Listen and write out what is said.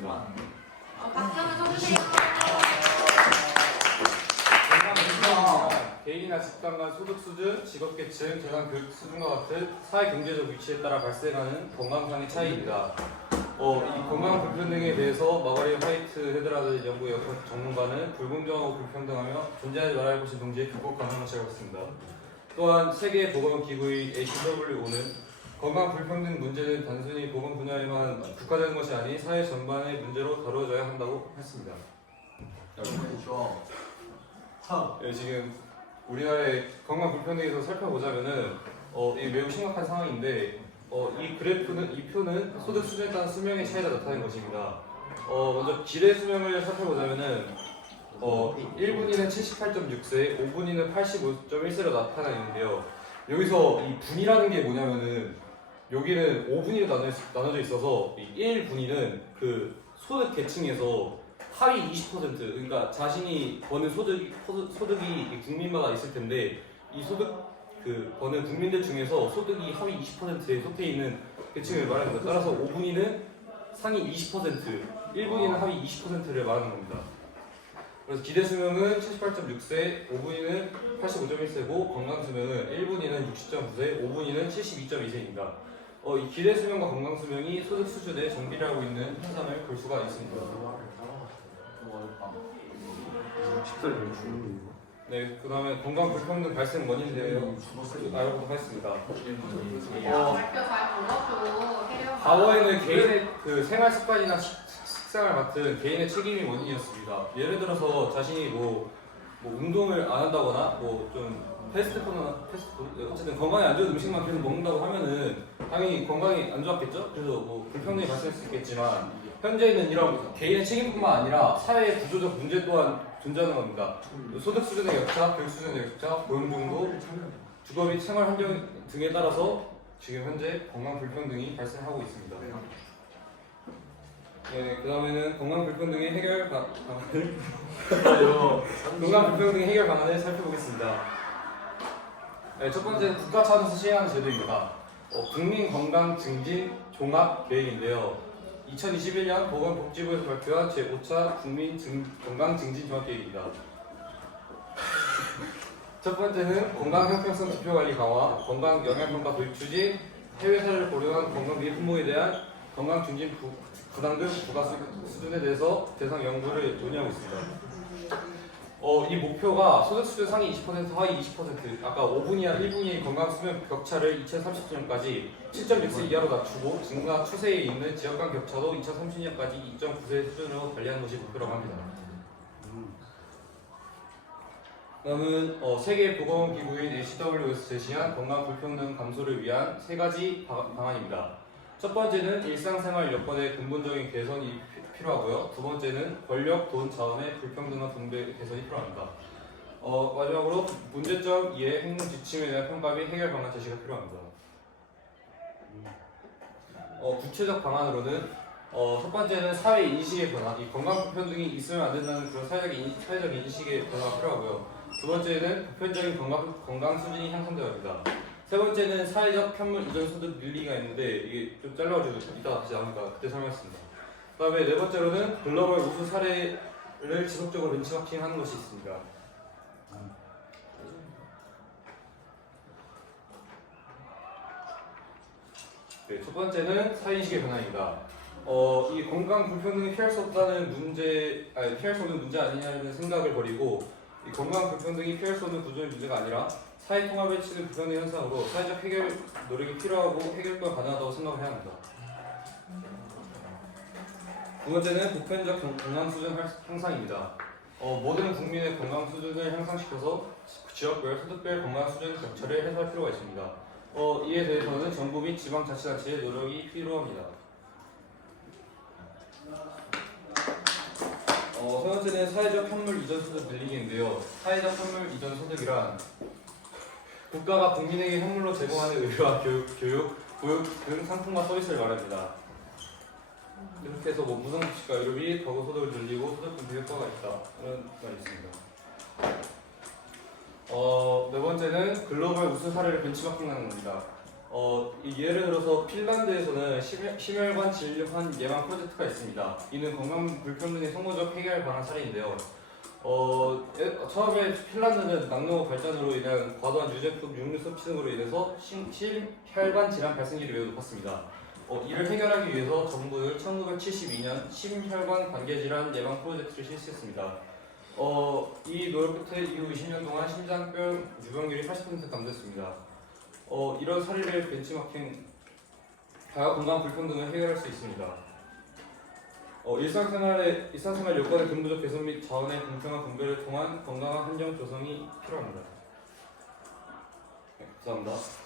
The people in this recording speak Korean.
있습니다. 박수 한번 쳐주세요. 개인이나 집단 간 소득 수준, 직업계층, 재산 교육 수준과 같은 사회 경제적 위치에 따라 발생하는 건강상의 차이입니다. 이 건강 불평등에 대해서 마가리 화이트 헤드라드 연구 전문가는 불공정하고 불평등하며 존재하지 말아야 할 것인 동지에 극복하는 것이라고 했습니다. 또한 세계보건기구의 ACWO는 건강 불평등 문제는 단순히 보건 분야에만 국한된 것이 아닌 사회 전반의 문제로 다뤄져야 한다고 했습니다. 지금 우리나라의 건강 불평등에서 살펴보자면은 이 매우 심각한 상황인데 이 그래프는 이 표는 소득 수준에 따른 수명의 차이가 나타낸 것입니다. 먼저 기대 수명을 살펴보자면은 1분위는 78.6세, 5분위는 85.1세로 나타나는데요. 여기서 이 분위라는 게 뭐냐면은 여기는 5분위로 나눠져 있어서 이 1분위는 그 소득 계층에서 하위 20% 그러니까 자신이 버는 소득이 국민마다 있을 텐데 이 소득 버는 국민들 중에서 소득이 하위 20%에 속해 있는 계층을 말하는 겁니다. 따라서 5분위는 상위 20%, 1분위는 하위 20%를 말하는 겁니다. 그래서 기대 수명은 78.6세, 5분위는 85.1세고 건강 수명은 1분위는 60.9세, 5분위는 72.2세입니다. 이 기대 수명과 건강 수명이 소득 수준에 정비하고 있는 현상을 볼 수가 있습니다. 네, 그 다음에 건강 불평등 발생 원인에 대해 알아보도록 하겠습니다. 발표 잘 보고도 과거에는 개인의 그 생활 습관이나 식생활 같은 개인의 책임이 원인이었습니다. 예를 들어서 자신이 뭐 운동을 안 한다거나 좀 패스트푸드 어쨌든 건강에 안 좋은 음식만 계속 먹는다고 하면은 당연히 건강이 안 좋았겠죠? 그래서 뭐 불평등이 발생할 수 있겠지만 현재는 이런 개인의 책임뿐만 아니라 사회의 구조적 문제 또한 존재하는 겁니다. 소득 수준의 격차, 교육 수준의 격차, 고용 정도, 주거 및 생활 환경 등에 따라서 지금 현재 건강 불평등이 발생하고 있습니다. 네, 그 다음에는 건강 불평등의 해결 방안을 살펴보겠습니다. 네, 첫 번째는 국가 차원에서 시행하는 제도입니다. 국민 건강 증진 종합 계획인데요. 2021년 보건복지부에서 발표한 제5차 국민 건강 증진 종합 계획입니다. 첫 번째는 건강 형평성 지표 관리 강화, 건강 영양평가 도입 추진, 해외 사례를 고려한 건강 미래 품목에 대한 건강 증진 부담금 부과 수준에 대해서 대상 연구를 논의하고 있습니다. 이 목표가 소득 수준 상위 20% 하위 20% 아까 5분위와 1분위 건강 수명 격차를 2030년까지 7.6세 이하로 낮추고 증가 추세에 있는 지역 간 격차도 2030년까지 2.9세 수준으로 관리하는 것이 목표라고 합니다. 다음은 세계보건기구인 ACW에서 제시한 건강 불평등 감소를 위한 세 가지 방안입니다. 첫 번째는 일상생활 여건의 근본적인 개선이 필요하고요. 두 번째는 권력, 돈, 자원의 불평등한 분배 개선이 필요합니다. 마지막으로 문제점 2의 행동 지침에 대한 평가 및 해결 방안 제시가 필요합니다. 구체적 방안으로는 첫 번째는 사회 인식의 변화, 이 건강 불평등이 있으면 안 된다는 그런 사회적 인식의 변화가 필요하고요. 두 번째는 보편적인 건강 수준이 향상되어야 합니다. 세 번째는 사회적 편물 이전 소득 늘리기가 있는데 이게 좀 잘라가지고 이따 다시 나오니까 그때 설명했습니다. 그 다음에 네 번째로는 글로벌 우수 사례를 지속적으로 벤치마킹하는 것이 있습니다. 네, 첫 번째는 사회인식의 변화입니다. 이 건강 불평등이 피할 수 없는 문제 아니냐는 생각을 버리고 이 건강 불평등이 피할 수 없는 구조의 문제가 아니라 사회 통합에 치는 불평등 현상으로 사회적 해결 노력이 필요하고 해결가 가능하다고 생각을 해야 합니다. 두 번째는 보편적 건강 수준 향상입니다. 모든 국민의 건강 수준을 향상시켜서 지역별, 소득별 건강 수준 격차를 해소할 필요가 있습니다. 이에 대해서는 정부 및 지방자치단체의 노력이 필요합니다. 세 번째는 사회적 현물 이전 소득 늘리기인데요. 사회적 현물 이전 소득이란 국가가 국민에게 현물로 제공하는 의료와 교육, 보육 등 상품과 서비스를 말합니다. 이렇게 해서 무상급식과 의료비, 과거 소득을 늘리고 소득 분배 효과가 있다. 이런 말이 있습니다. 네 번째는 글로벌 우수 사례를 벤치마킹하는 겁니다. 예를 들어서 핀란드에서는 심혈관 질환 예방 프로젝트가 있습니다. 이는 건강 불평등의 성공적 해결 방안 사례인데요. 처음에 핀란드는 낙농업 발전으로 인한 과도한 유제품 육류 섭취 등으로 인해서 심혈관 질환 발생률이 매우 높았습니다. 이를 해결하기 위해서 정부는 1972년 심혈관 관계질환 예방 프로젝트를 실시했습니다. 이 노력 끝에 이후 20년 동안 심장병 유병률이 80% 감소했습니다. 이런 사례를 벤치마킹 다양한 건강 불평등을 해결할 수 있습니다. 일상생활 여건의 근본적 개선 및 자원의 공평한 분배를 통한 건강한 환경 조성이 필요합니다. 네, 감사합니다.